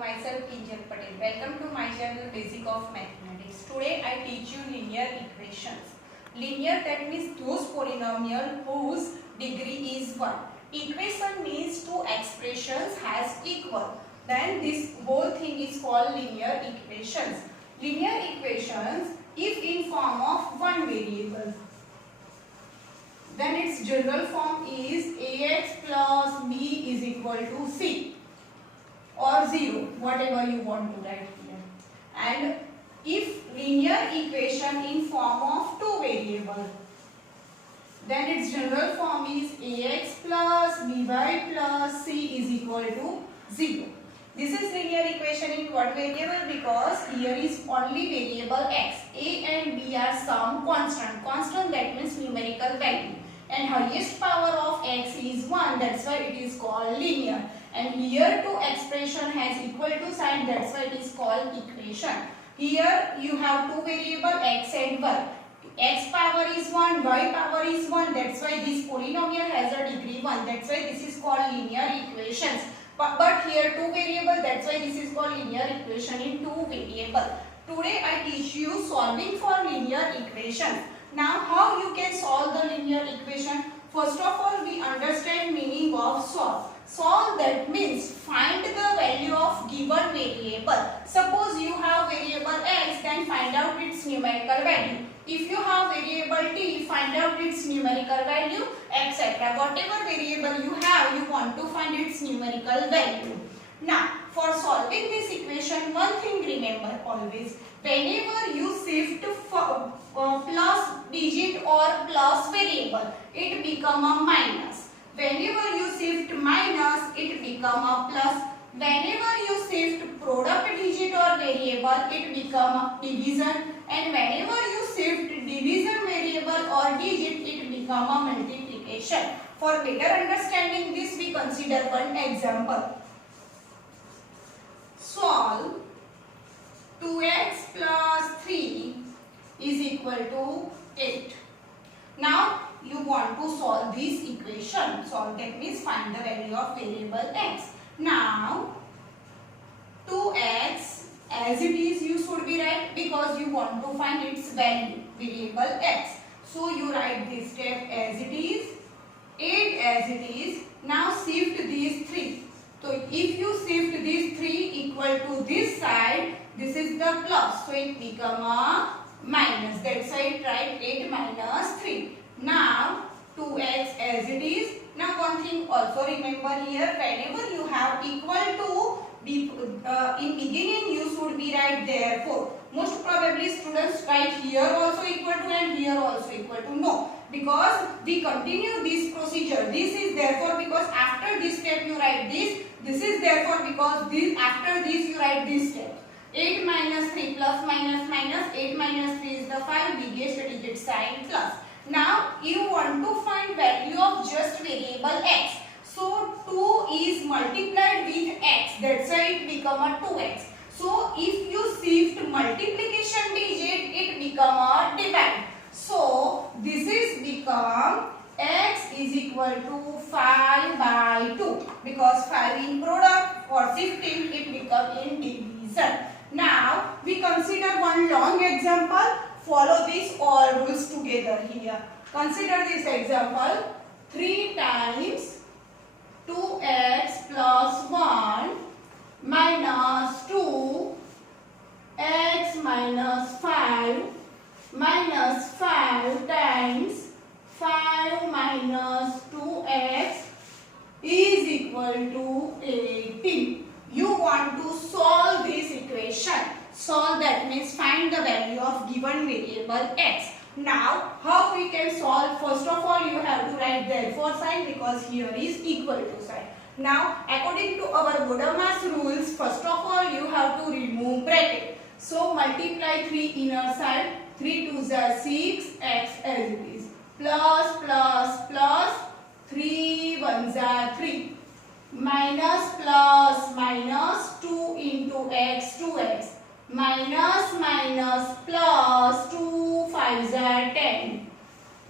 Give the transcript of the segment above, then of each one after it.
myself Kinjal Patel. Welcome to my channel Basic of Mathematics. Today I teach you linear equations. Linear, that means those polynomial whose degree is 1. Equation means two expressions has equal. Then this whole thing is called linear equations. Linear equations if in form of one variable, then its general form is ax plus b is equal to c or 0, whatever you want to write here. And if linear equation in form of two variable, then its general form is ax plus by plus c is equal to 0. This is linear equation in one variable because here is only variable x. A and b are some constant. Constant, that means numerical value. And highest power of x is 1, that's why it is called linear. And here two expression has equal to sign, that's why it is called equation. Here you have two variable x and y. X power is 1, y power is 1, that's why this polynomial has a degree 1, that's why this is called linear equations. But here two variable, that's why this is called linear equation in two variable. Today I teach you solving for linear equations. Now how you can solve the linear equation? First of all, we understand meaning of solve. Solve, that means find the value of given variable. Suppose you have variable x, then find out its numerical value. If you have variable t, find out its numerical value, etc. Whatever variable you have, you want to find its numerical value. Now, for solving this equation, one thing remember always, whenever you shift plus digit or plus variable, it become a minus. Whenever you shift minus, it become a plus. Whenever you shift product digit or variable, it become a division. And whenever you shift division variable or digit, it become a multiplication. For better understanding this, we consider one example. Solve 2x plus 3 is equal to 8. Now you want to solve this equation. Solve, that means find the value of variable x. Now 2x as it is you should be right because you want to find its value, variable x. So you write this step as it is, 8 as it is. Now shift these 3. So if you shift these 3 equal to this side, this is the plus. So it become a minus. That's why it write 8 minus 3. Now 2x as it is. Now one thing also remember here, whenever you have equal to, in beginning you should be right therefore. Most probably students write here also equal to and here also equal to. No, because we continue this procedure. This is therefore because after this step you write this. This is therefore because this, after this you write this step. 8 minus 3 plus minus minus. 8 minus 3 is the 5, biggest digit sign plus. Now you want to find value of just variable x. So 2 is multiplied with x, that's why it become a 2x. So if you shift multiplication digit, it become a divide. So this is become x is equal to 5 by 2 because 5 in product, for shifting it become in division. Now we consider one long example. Follow these all rules together here. Consider this example. 3 times 2x plus 1 minus 2 x minus 5 minus 5 times 5 minus 2x is equal to 18. You want to solve this equation. Solve, that means find the value of given variable x. Now how we can solve? First of all you have to write therefore sign because here is equal to sign. Now according to our Bodemas rules, first of all you have to remove bracket. So multiply 3 inner side, 3 2s are 6, x as it is, plus plus plus 3 1s are 3, minus plus minus 2 into x 2x, minus minus plus 2 5s are 10,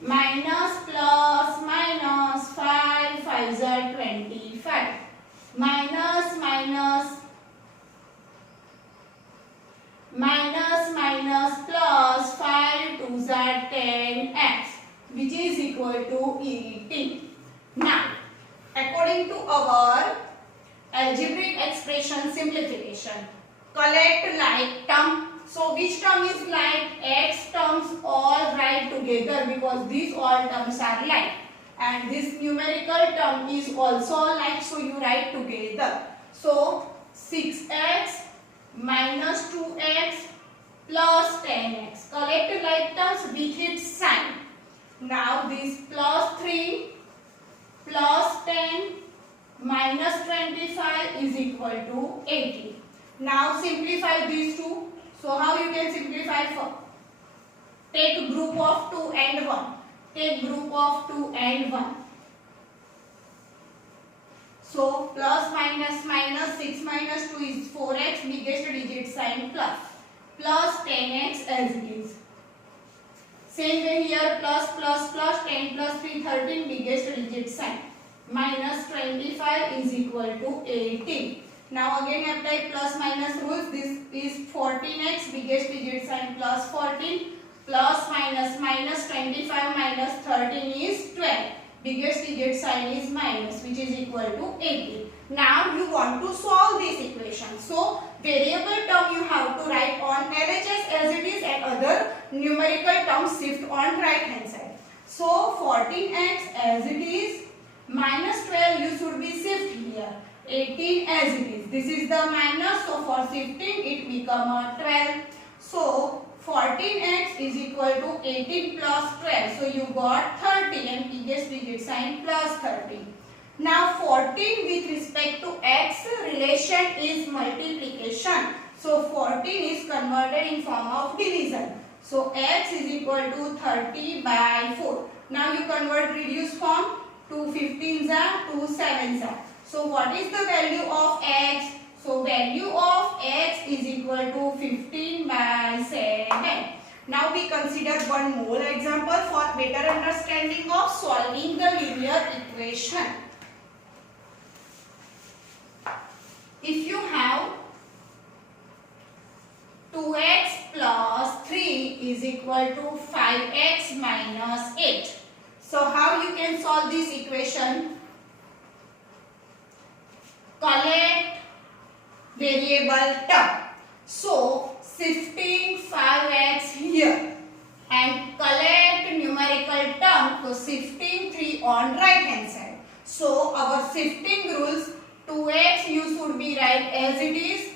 minus plus minus 5 5s are 25, minus minus equal to 18. Now, according to our algebraic expression simplification, collect like term. So which term is like? X terms all write together because these all terms are like, and this numerical term is also like, so you write together. So 6x minus 2x plus 10x. Collect like terms with its sign. Now this plus 3 plus 10 minus 25 is equal to 80. Now simplify these two. So how you can simplify? For take group of 2 and 1. Take group of 2 and 1. So plus minus minus 6 minus 2 is 4x, biggest digit sign plus. Plus 10x as it is. Same way here, plus plus plus 10 plus 3 13, biggest digit sign. Minus 25 is equal to 18. Now again apply plus minus rules. This is 14x, biggest digit sign plus 14. Plus minus minus 25 minus 13 is 12. Biggest digit sign is minus, which is equal to 18. Now you want to solve this equation. So variable term you have to write on LHS as it is, and other numerical terms shift on right hand side. So 14x as it is, minus 12 you should be shift here. 18 as it is. This is the minus, so for shifting it become a 12. So 14x is equal to 18 plus 12. So you got 30 and biggest digit sign plus 30. Now 14 with respect to x relation is multiplication. So 14 is converted in form of division. So x is equal to 30 by 4. Now you convert reduced form. 2 15s are 2 7s are. So what is the value of x? So value of x is equal to 15 by 7. Now we consider one more example for better understanding of solving the linear equation. If you have 2x plus 3 is equal to 5x minus 8. So how you can solve this equation? Collect variable term. So shifting 5x here and collect numerical term. So shifting 3 on right hand side. So our shifting rules, 2x you should be write as it is,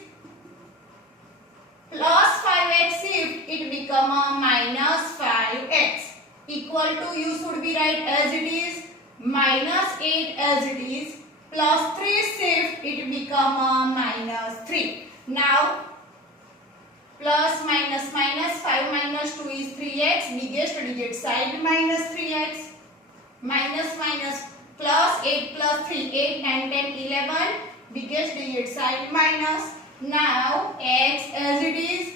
plus 5x shift it become a minus 5x, equal to you should be write as it is, minus 8 as it is, plus 3 shift it become a minus 3. Now plus minus minus 5 minus 2 is 3x, biggest digit side minus 3x, minus minus plus 8 plus 3, 8 9 10 11, biggest digit side minus. Now x as it is,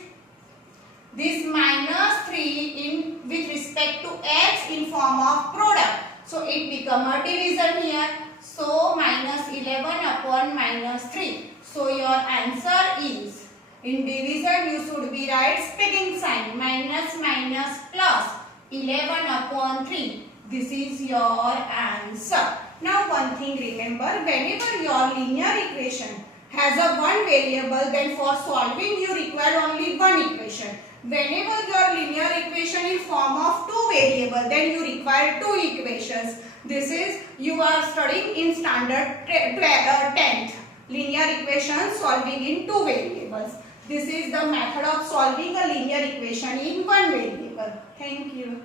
this minus 3 in with respect to x in form of product, so it become a division here. So minus 11 upon minus 3. So your answer is, in division you should be write speaking sign, minus minus plus 11 upon 3. This is your answer. Now one thing remember, whenever your linear equation has a one variable, then for solving you require only one equation. Whenever your linear equation is form of two variables, then you require two equations. This is, you are studying in standard 10th, linear equation solving in two variables. This is the method of solving a linear equation in one variable. Thank you.